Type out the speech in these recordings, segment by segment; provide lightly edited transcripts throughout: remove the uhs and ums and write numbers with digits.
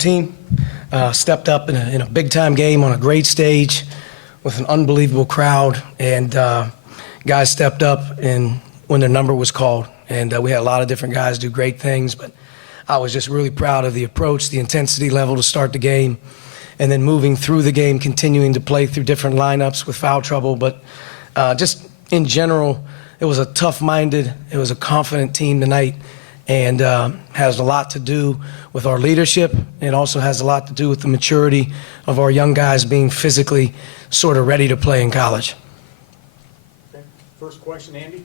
team. Stepped up in a big-time game on a great stage with an unbelievable crowd, and guys stepped up when their number was called. And we had a lot of different guys do great things, but I was just really proud of the approach, the intensity level to start the game, and then moving through the game, continuing to play through different lineups with foul trouble. But just in general, it was a tough-minded, it was a confident team tonight, and has a lot to do with our leadership. It also has a lot to do with the maturity of our young guys being physically sort of ready to play in college. Okay. First question, Andy.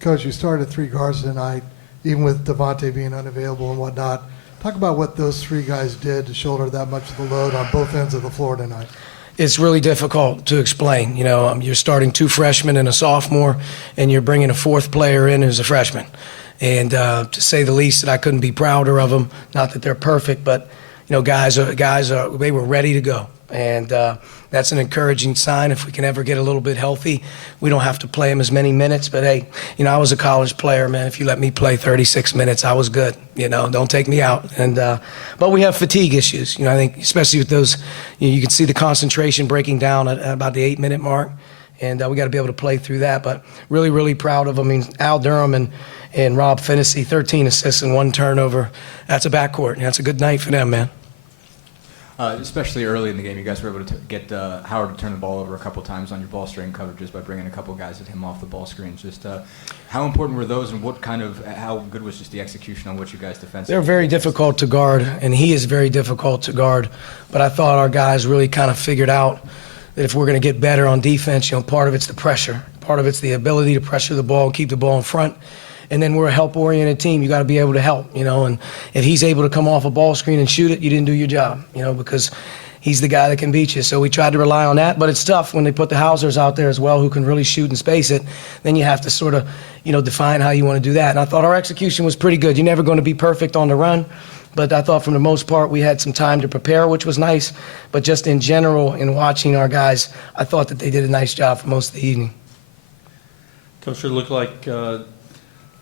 Coach, you started 3 guards tonight, even with Devontae being unavailable and whatnot. Talk about what those 3 guys did to shoulder that much of the load on both ends of the floor tonight. It's really difficult to explain. You know, you're starting 2 freshmen and a sophomore, and you're bringing a 4th player in who's a freshman. And to say the least, that I couldn't be prouder of them. Not that they're perfect, but you know, guys they were ready to go. And that's an encouraging sign. If we can ever get a little bit healthy, we don't have to play them as many minutes. But hey, you know, I was a college player, man. If you let me play 36 minutes, I was good. You know, don't take me out. And but we have fatigue issues. You know, I think especially with those, you can see the concentration breaking down at about the 8-minute mark. And we got to be able to play through that. But really, really proud of them. I mean, Al Durham and Rob Finnessy, 13 assists and 1 turnover. That's a backcourt. That's a good night for them, man. Especially early in the game, you guys were able to get Howard to turn the ball over a couple times on your ball screen coverages by bringing a couple guys at him off the ball screens. Just how important were those, and how good was just the execution on what you guys defensively? They're very difficult to guard, and he is very difficult to guard. But I thought our guys really kind of figured out that if we're going to get better on defense, you know, part of it's the pressure, part of it's the ability to pressure the ball and keep the ball in front. And then we're a help-oriented team. You got to be able to help, you know. And if he's able to come off a ball screen and shoot it, you didn't do your job, you know, because he's the guy that can beat you. So we tried to rely on that. But it's tough when they put the Hausers out there as well who can really shoot and space it. Then you have to sort of, you know, define how you want to do that. And I thought our execution was pretty good. You're never going to be perfect on the run. But I thought for the most part we had some time to prepare, which was nice. But just in general, in watching our guys, I thought that they did a nice job for most of the evening. Coach, it looked like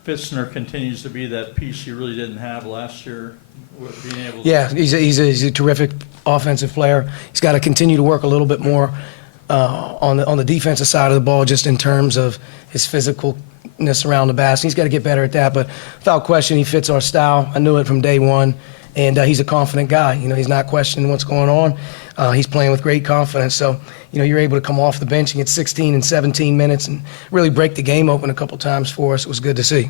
Fitzner continues to be that piece you really didn't have last year. With being able to he's a terrific offensive player. He's got to continue to work a little bit more on the defensive side of the ball, just in terms of his physicalness around the basket. He's got to get better at that, but without question, he fits our style. I knew it from day one, and he's a confident guy. You know, he's not questioning what's going on. He's playing with great confidence. So, you know, you're able to come off the bench and get 16 and 17 minutes and really break the game open a couple times for us. It was good to see.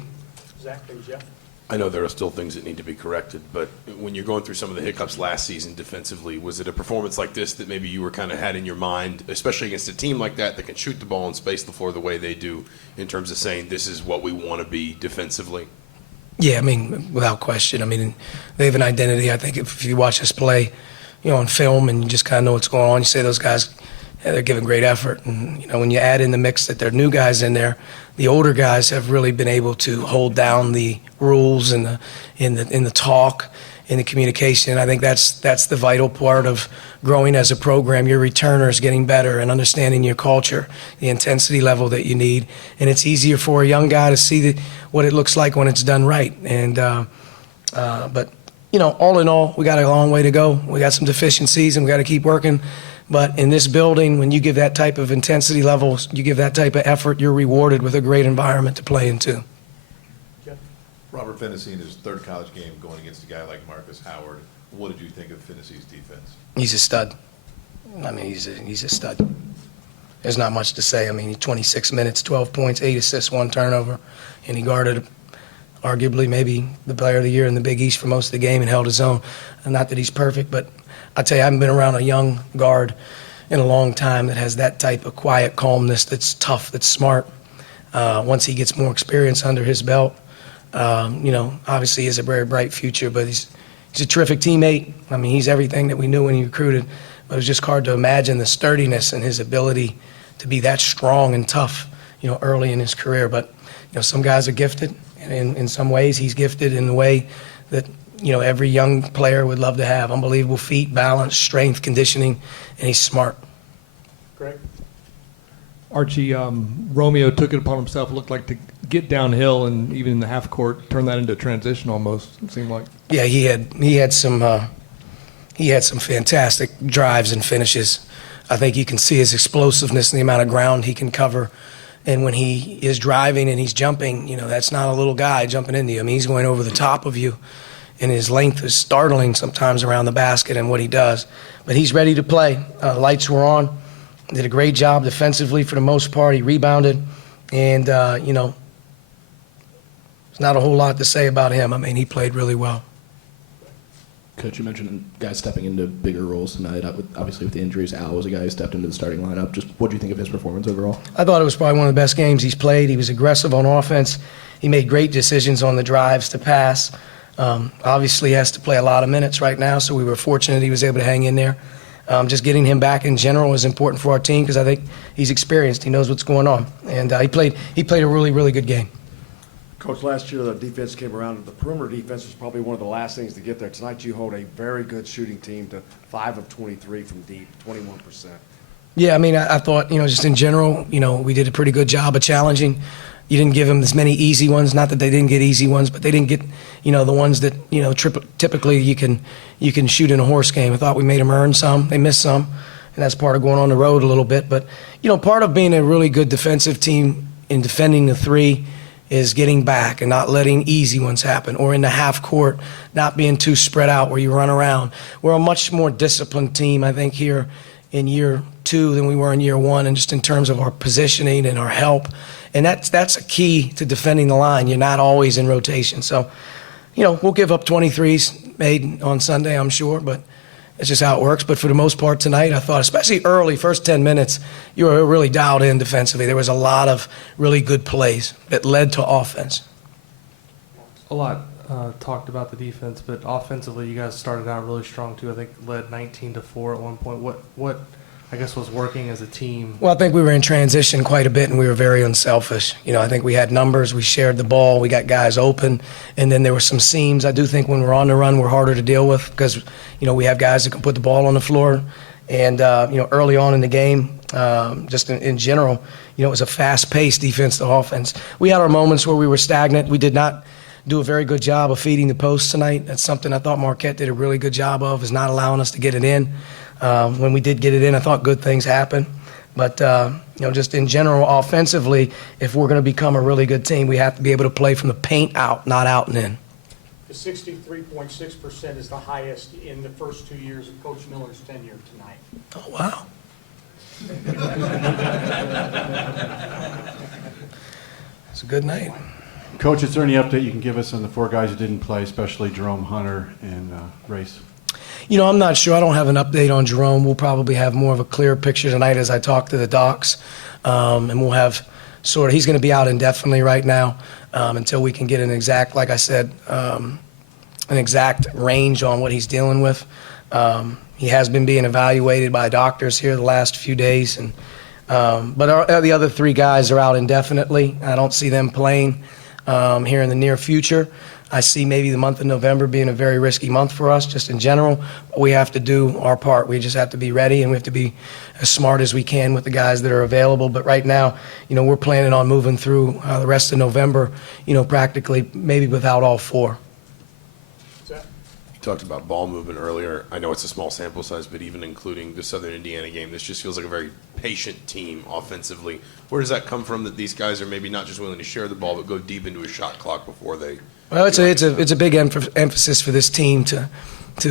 Zach, please, Jeff. I know there are still things that need to be corrected, but when you're going through some of the hiccups last season defensively, was it a performance like this that maybe you were kind of had in your mind, especially against a team like that can shoot the ball and space the floor the way they do, in terms of saying this is what we want to be defensively? Yeah, I mean, without question. I mean, they have an identity. I think if you watch us play, you know, on film and you just kind of know what's going on, you say those guys, yeah, they're giving great effort. And, you know, when you add in the mix that there are new guys in there, the older guys have really been able to hold down the rules and in the talk, in the communication. I think that's the vital part of growing as a program. Your returners getting better and understanding your culture, the intensity level that you need. And it's easier for a young guy to see what it looks like when it's done right. And but, you know, all in all, we got a long way to go. We got some deficiencies and we got to keep working. But in this building, when you give that type of intensity levels, you give that type of effort, you're rewarded with a great environment to play in too. Robert Finnessy in his 3rd college game going against a guy like Marcus Howard. What did you think of Finnessy's defense? He's a stud. I mean, he's a stud. There's not much to say. I mean, 26 minutes, 12 points, 8 assists, 1 turnover, and he guarded arguably maybe the player of the year in the Big East for most of the game and held his own. And not that he's perfect, but I tell you, I haven't been around a young guard in a long time that has that type of quiet calmness, that's tough, that's smart. Once he gets more experience under his belt, you know, obviously he has a very bright future, but he's a terrific teammate. I mean, he's everything that we knew when he recruited, but it was just hard to imagine the sturdiness and his ability to be that strong and tough, you know, early in his career. But, you know, some guys are gifted, and in some ways he's gifted in the way that, you know, every young player would love to have. Unbelievable feet, balance, strength, conditioning, and he's smart. Greg? Archie, Romeo took it upon himself, it looked like, to get downhill and even in the half court turn that into a transition almost, it seemed like. Yeah, he had some fantastic drives and finishes. I think you can see his explosiveness and the amount of ground he can cover. And when he is driving and he's jumping, you know, that's not a little guy jumping into you. I mean, he's going over the top of you, and his length is startling sometimes around the basket and what he does. But he's ready to play. Lights were on. Did a great job defensively for the most part. He rebounded. And, you know, there's not a whole lot to say about him. I mean, he played really well. Coach, you mentioned guys stepping into bigger roles tonight. Obviously, with the injuries, Al was a guy who stepped into the starting lineup. Just what do you think of his performance overall? I thought it was probably one of the best games he's played. He was aggressive on offense. He made great decisions on the drives to pass. Obviously, he has to play a lot of minutes right now, so we were fortunate he was able to hang in there. Just getting him back in general is important for our team because I think he's experienced. He knows what's going on. And he played a really, really good game. Coach, last year the defense came around, and the perimeter defense was probably one of the last things to get there. Tonight you hold a very good shooting team to 5 of 23 from deep, 21%. Yeah, I mean, I thought, you know, just in general, you know, we did a pretty good job of challenging. You didn't give them as many easy ones. Not that they didn't get easy ones, but they didn't get, you know, the ones that, you know, typically you can shoot in a horse game. I thought we made them earn some. They missed some, and that's part of going on the road a little bit. But, you know, part of being a really good defensive team in defending the three is getting back and not letting easy ones happen, or in the half court, not being too spread out where you run around. We're a much more disciplined team, I think, here in year 2 than we were in year 1, and just in terms of our positioning and our help. And that's a key to defending the line. You're not always in rotation. So, you know, we'll give up 23s made on Sunday, I'm sure, but it's just how it works. But for the most part tonight, I thought, especially early, first 10 minutes, you were really dialed in defensively. There was a lot of really good plays that led to offense. A lot talked about the defense, but offensively, you guys started out really strong too. I think led 19-4 at one point. What I guess was working as a team? Well, I think we were in transition quite a bit, and we were very unselfish. You know, I think we had numbers, we shared the ball, we got guys open, and then there were some seams. I do think when we're on the run, we're harder to deal with because, you know, we have guys that can put the ball on the floor. And, you know, early on in the game, just in general, you know, it was a fast-paced defense to offense. We had our moments where we were stagnant. We did not do a very good job of feeding the post tonight. That's something I thought Marquette did a really good job of, is not allowing us to get it in. When we did get it in, I thought good things happened. But, you know, just in general, offensively, if we're going to become a really good team, we have to be able to play from the paint out, not out and in. The 63.6% is the highest in the first 2 years of Coach Miller's tenure tonight. Oh, wow. It's a good night. Coach, is there any update you can give us on the 4 guys who didn't play, especially Jerome, Hunter, and Race? You know, I'm not sure. I don't have an update on Jerome. We'll probably have more of a clear picture tonight as I talk to the docs. And we'll have he's going to be out indefinitely right now until we can get an exact, like I said, an exact range on what he's dealing with. He has been being evaluated by doctors here the last few days. But the other 3 guys are out indefinitely. I don't see them playing here in the near future. I see maybe the month of November being a very risky month for us, just in general. But we have to do our part. We just have to be ready, and we have to be as smart as we can with the guys that are available. But right now, you know, we're planning on moving through the rest of November, you know, practically maybe without all 4. You talked about ball movement earlier. I know it's a small sample size, but even including the Southern Indiana game, this just feels like a very patient team offensively. Where does that come from, that these guys are maybe not just willing to share the ball, but go deep into a shot clock before they... Well, it's a big emphasis for this team to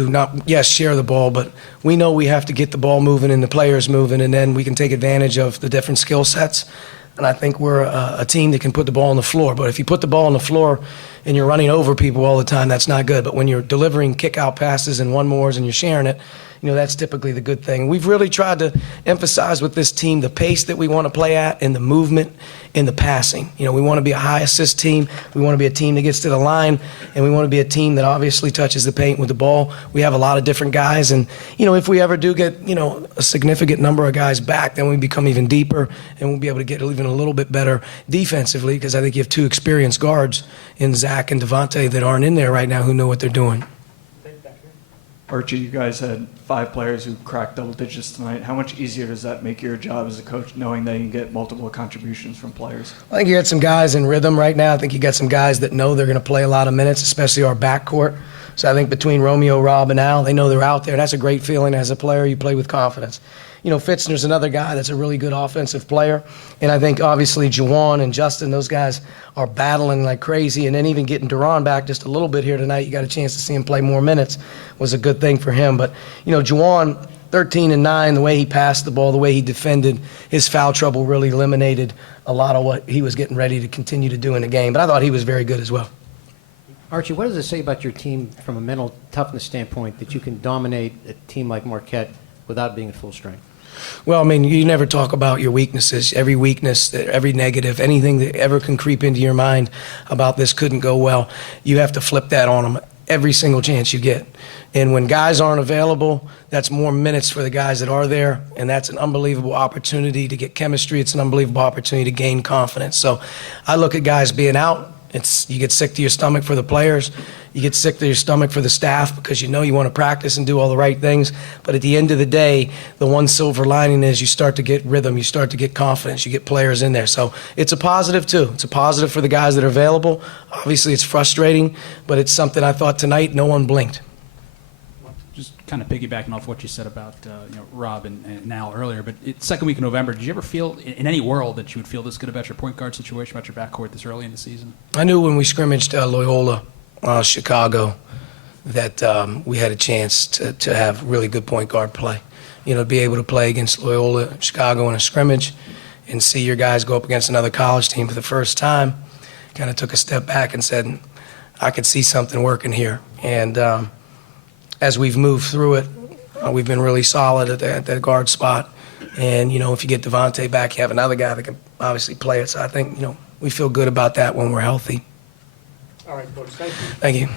not, yes, share the ball, but we know we have to get the ball moving and the players moving, and then we can take advantage of the different skill sets. And I think we're a team that can put the ball on the floor. But if you put the ball on the floor and you're running over people all the time, that's not good. But when you're delivering kick-out passes and one-mores and you're sharing it, you know, that's typically the good thing. We've really tried to emphasize with this team the pace that we want to play at and the movement and the passing. You know, we want to be a high assist team. We want to be a team that gets to the line, and we want to be a team that obviously touches the paint with the ball. We have a lot of different guys, and, you know, if we ever do get, you know, a significant number of guys back, then we become even deeper, and we'll be able to get even a little bit better defensively, because I think you have 2 experienced guards in Zach and Devontae that aren't in there right now who know what they're doing. Archie, you guys had 5 players who cracked double digits tonight. How much easier does that make your job as a coach, knowing that you can get multiple contributions from players? I think you got some guys in rhythm right now. I think you got some guys that know they're going to play a lot of minutes, especially our backcourt. So I think between Romeo, Rob, and Al, they know they're out there. That's a great feeling as a player. You play with confidence. You know, Fitzner's another guy that's a really good offensive player. And I think, obviously, Juwan and Justin, those guys are battling like crazy. And then even getting Duran back just a little bit here tonight, you got a chance to see him play more minutes, was a good thing for him. But, you know, Juwan, 13 and 9, the way he passed the ball, the way he defended, his foul trouble really eliminated a lot of what he was getting ready to continue to do in the game. But I thought he was very good as well. Archie, what does it say about your team from a mental toughness standpoint that you can dominate a team like Marquette without being at full strength? Well, I mean, you never talk about your weaknesses. Every weakness, every negative, anything that ever can creep into your mind about this couldn't go well, you have to flip that on them every single chance you get. And when guys aren't available, that's more minutes for the guys that are there, and that's an unbelievable opportunity to get chemistry. It's an unbelievable opportunity to gain confidence. So I look at guys being out. You get sick to your stomach for the players. You get sick to your stomach for the staff because you know you want to practice and do all the right things. But at the end of the day, the one silver lining is you start to get rhythm. You start to get confidence. You get players in there. So it's a positive, too. It's a positive for the guys that are available. Obviously, it's frustrating, but it's something I thought tonight no one blinked. Just kind of piggybacking off what you said about Rob and Al earlier, but second week in November, did you ever feel in any world that you would feel this good about your point guard situation, about your backcourt this early in the season? I knew when we scrimmaged Loyola, Chicago, that we had a chance to have really good point guard play. You know, to be able to play against Loyola, Chicago in a scrimmage and see your guys go up against another college team for the first time, kind of took a step back and said, I could see something working here. And as we've moved through it, we've been really solid at that guard spot. And, you know, if you get Devontae back, you have another guy that can obviously play it. So I think, you know, we feel good about that when we're healthy. All right, Coach, thank you. Thank you.